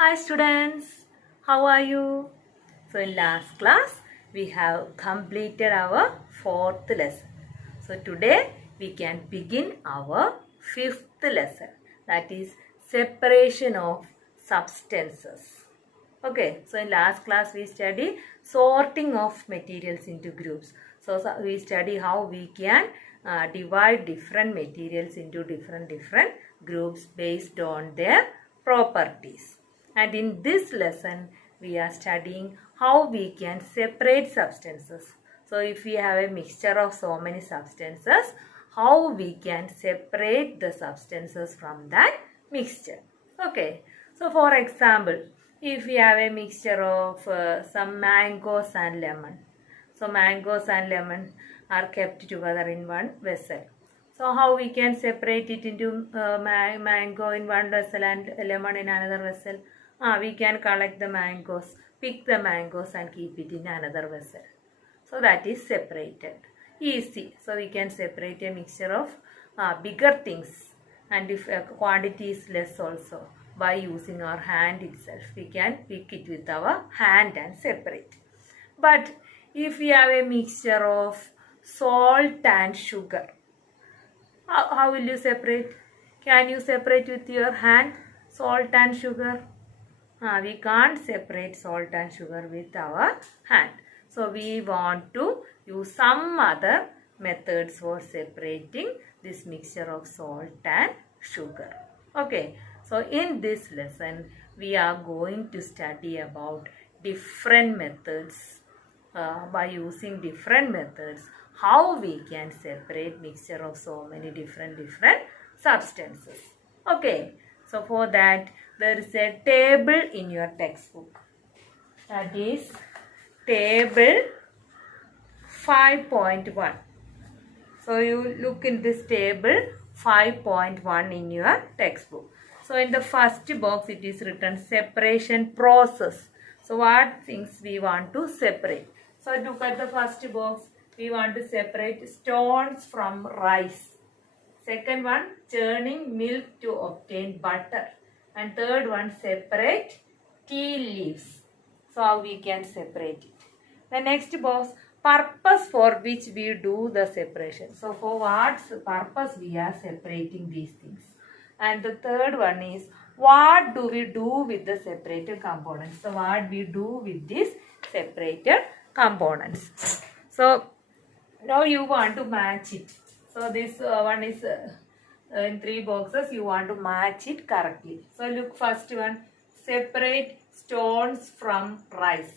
Hi students, how are you? So in last class we have completed our fourth lesson. So today we can begin our fifth lesson, that is separation of substances. Okay, so in last class we studied sorting of materials into groups. So we study how we can divide different materials into different groups based on their properties. And in this lesson we are studying how we can separate substances. So if we have a mixture of so many substances, how we can separate the substances from that mixture. Okay, so for example, if we have a mixture of some mangoes and lemon. So mangoes and lemon are kept together in one vessel. So how we can separate it into mango in one vessel and lemon in another vessel? We can collect the mangoes, pick the mangoes and keep it in another vessel. So that is separated. Easy. So we can separate a mixture of bigger things, and if quantity is less also, by using our hand itself. We can pick it with our hand and separate. But if we have a mixture of salt and sugar, how will you separate? Can you separate with your hand salt and sugar? We can't separate salt and sugar with our hand. So we want to use some other methods for separating this mixture of salt and sugar. Okay, so in this lesson we are going to study about different methods. By using different methods, how we can separate mixture of so many different substances. Okay, so for that there is a table in your textbook, that is table 5.1. So you look in this table 5.1 in your textbook. So in the first box it is written separation process. So what things we want to separate? So look at the first box. We want to separate stones from rice. Second one, churning milk to obtain butter. And third one, separate tea leaves. So how we can separate it? The next box, purpose for which we do the separation. So for what purpose we are separating these things. And the third one is, what do we do with the separated components? So what we do with these separated components. So now you want to match it. So this one is in three boxes. You want to match it correctly. So look, first one, separate stones from rice.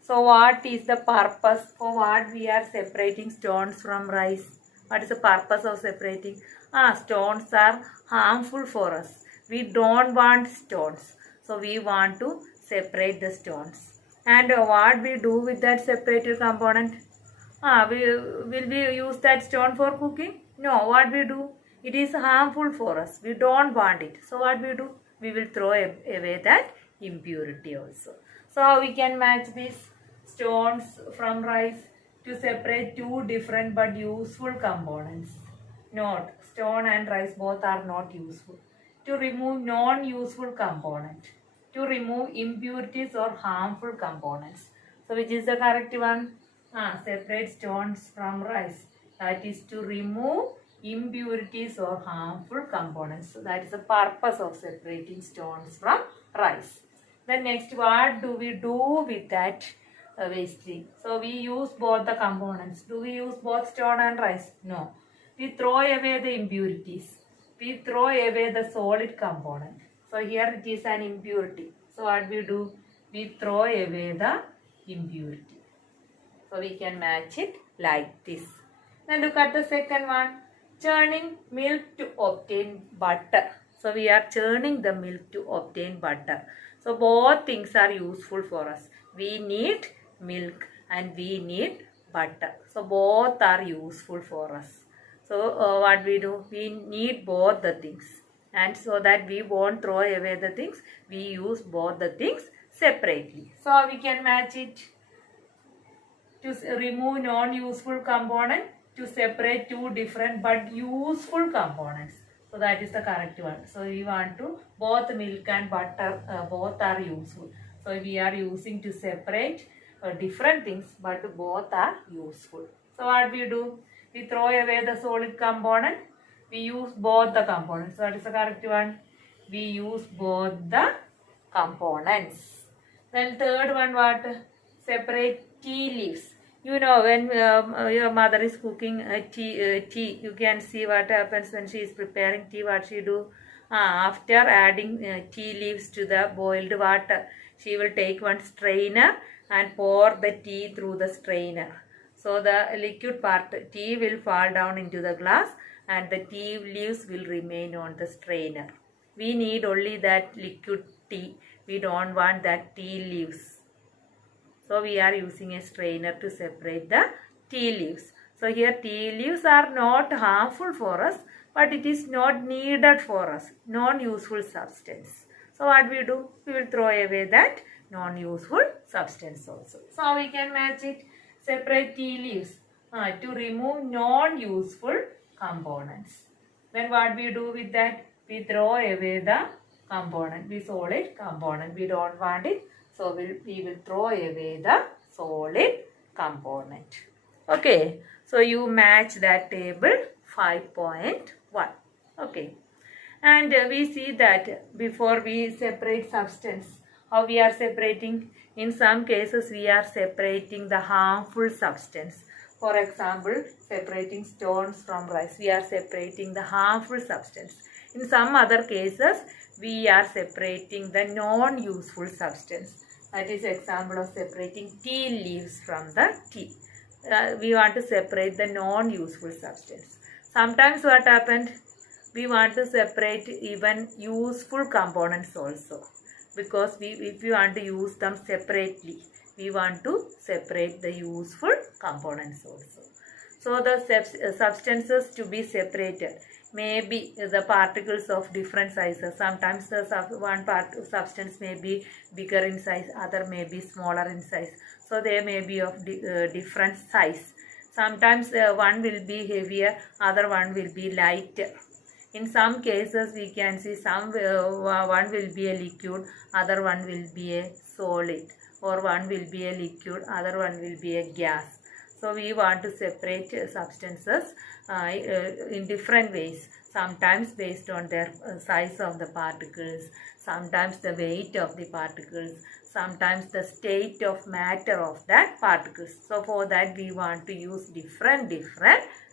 So what is the purpose? For what we are separating stones from rice? What is the purpose of separating? Stones are harmful for us. We don't want stones. So we want to separate the stones. And what we do with that separated component? Will we use that stone for cooking? No, what we do? It is harmful for us. We don't want it. So what we do? We will throw away that impurity also. So how we can match these stones from rice to separate two different but useful components? Note, stone and rice both are not useful. To remove non-useful component. To remove impurities or harmful components. So which is the correct one? Separate stones from rice. That is to remove impurities or harmful components. So that is the purpose of separating stones from rice. Then next, what do we do with that waste thing? So we use both the components. Do we use both stone and rice? No. We throw away the impurities. We throw away the solid component. So here it is an impurity. So what we do? We throw away the impurity. So we can match it like this. Now look at the second one. Churning milk to obtain butter. So we are churning the milk to obtain butter. So both things are useful for us. We need milk and we need butter. So both are useful for us. So what we do? We need both the things. And so that we won't throw away the things, we use both the things separately. So we can match it. To remove non-useful component, to separate two different but useful components. So that is the correct one. So we want to, both milk and butter, both are useful. So we are using to separate different things, but both are useful. So what we do? We throw away the solid component. We use both the components. So that is the correct one. We use both the components. Then third one, what? Separate tea leaves. You know, when your mother is cooking tea, you can see what happens when she is preparing tea, what she do. After adding tea leaves to the boiled water, she will take one strainer and pour the tea through the strainer. So the liquid part, tea will fall down into the glass and the tea leaves will remain on the strainer. We need only that liquid tea. We don't want that tea leaves. So we are using a strainer to separate the tea leaves. So here tea leaves are not harmful for us, but it is not needed for us, non-useful substance. So what we do? We will throw away that non-useful substance also. So we can match it. Separate tea leaves to remove non-useful components. Then what we do with that? We throw away the component, the solid component. We don't want it. So we will throw away the solid component. Okay. So you match that table 5.1. Okay. And we see that before we separate substance, how we are separating? In some cases, we are separating the harmful substance. For example, separating stones from rice, we are separating the harmful substance. In some other cases, we are separating the non-useful substance. That is example of separating tea leaves from the tea. We want to separate the non-useful substance. Sometimes what happened? We want to separate even useful components also. Because if we want to use them separately, we want to separate the useful components also. So the substances to be separated may be the particles of different sizes. Sometimes the one substance may be bigger in size, other may be smaller in size. So they may be of different size. Sometimes one will be heavier, other one will be lighter. In some cases we can see some one will be a liquid, other one will be a solid, or one will be a liquid, other one will be a gas. So we want to separate substances in different ways. Sometimes based on their size of the particles, sometimes the weight of the particles, sometimes the state of matter of that particles. So for that we want to use different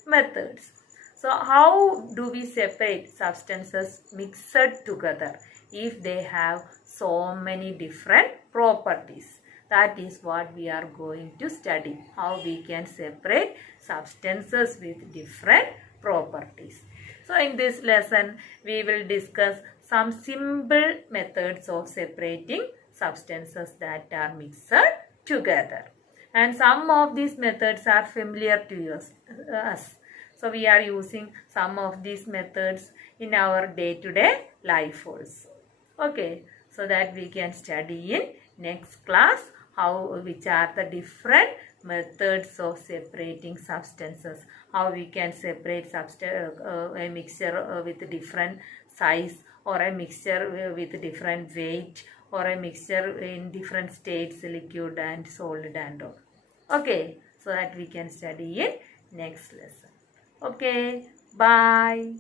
methods. So how do we separate substances mixed together if they have so many different properties? That is what we are going to study. How we can separate substances with different properties. So in this lesson, we will discuss some simple methods of separating substances that are mixed together. And some of these methods are familiar to us. So we are using some of these methods in our day-to-day life also. Okay, so that we can study in next class which are the different methods of separating substances. How we can separate a mixture with different size, or a mixture with different weight, or a mixture in different states, liquid and solid and all. Okay, so that we can study in next lesson. Okay, bye.